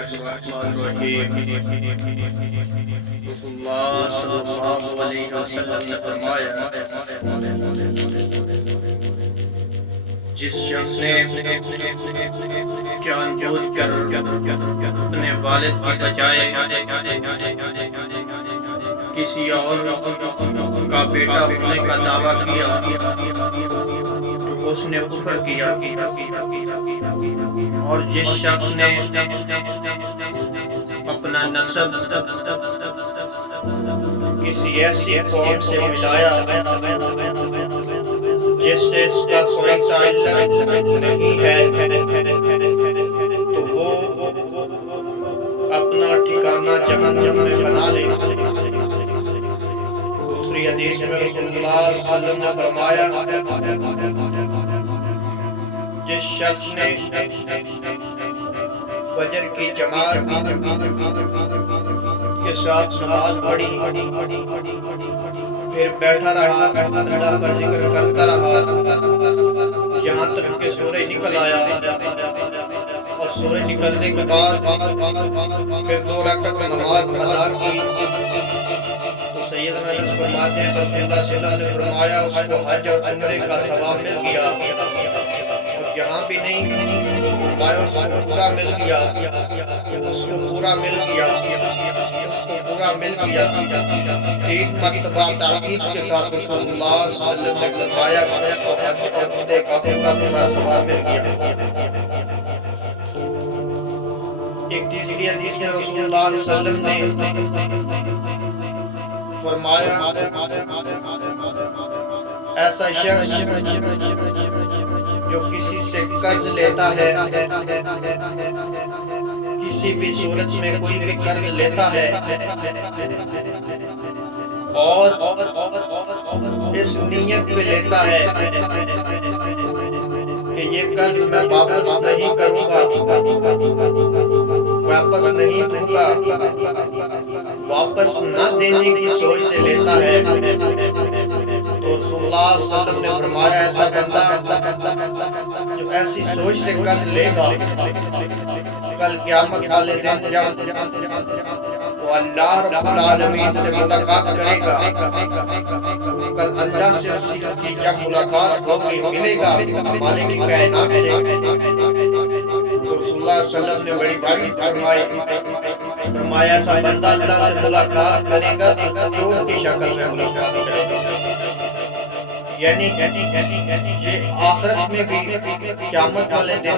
الرحمن الرحیم۔ رسول اللہ صلی اللہ علیہ وسلم نے فرمایا، جس شخص نے جان بوجھ کر اپنے والد کی بجائے کسی اور کا بیٹا ہونے کا دعویٰ کیا تو اس نے کفر کیا، اور جس شخص نے اپنا نسب کسی ایسی قوم سے ملایا جس سے اس کا کوئی تعلق نہیں ہے تو وہ اپنا ٹھکانہ جہنم میں بنا لے۔ دوسری حدیث میں رسول اللہ صلی اللہ علیہ وسلم نے فرمایا، جس شخص نے فجر کی جماعت کے ساتھ نماز پڑھی، پھر بیٹھا رہا، اللہ کا ذکر کرتا رہا یہاں تک کہ سورج نکل آیا، اور سورج نکلنے کے بعد پھر 2 رکعت نماز ادا کی تو سیدنا انس فرماتے ہیں رسول اللہ صلی اللہ علیہ وسلم نے فرمایا اس کو حج اور عمرے کا ثواب مل گیا، اور یہاں بھی نہیں فرمایا اس کو پورا مل گیا، اس کو پورا مل گیا، اس کو پورا مل گیا۔ 3 مرتبہ تاکید کے ساتھ رسول اللہ صلی اللہ علیہ وسلم نے فرمایا اس کو حج اور عمرے کا پورا ثواب مل گیا۔ ایک تیسری حدیث میں رسول اللہ صلی اللہ علیہ وسلم نے فرمایا، ایسا شخص جو کسی سے قرض لیتا ہے، کسی بھی صورت میں کوئی بھی قرض لیتا ہے اور اس نیت پہ لیتا ہے کہ یہ قرض میں واپس نہیں کروں گا، واپس نہیں دوں گا، واپس نہ دینے کی سوچ سے لیتا ہے تو رسول اللہ صلی اللہ علیہ وسلم نے فرمایا ایسا بندہ جو ایسی سوچ سے قرض لے گا کل قیامت والے دن جب وہ اللہ رب العالمین سے ملاقات کرے گا، کل اللہ سے اس کی جب ملاقات ہوگی ملے گا مالک کائنات سے، تو رسول اللہ صلی اللہ علیہ وسلم نے بڑی بات فرمایا ایسا بندہ اللہ سے ملاقات کرے گا تو چور کی شکل میں ملاقات کرے گا، یعنی یہ آخرت میں بھی قیامت والے دن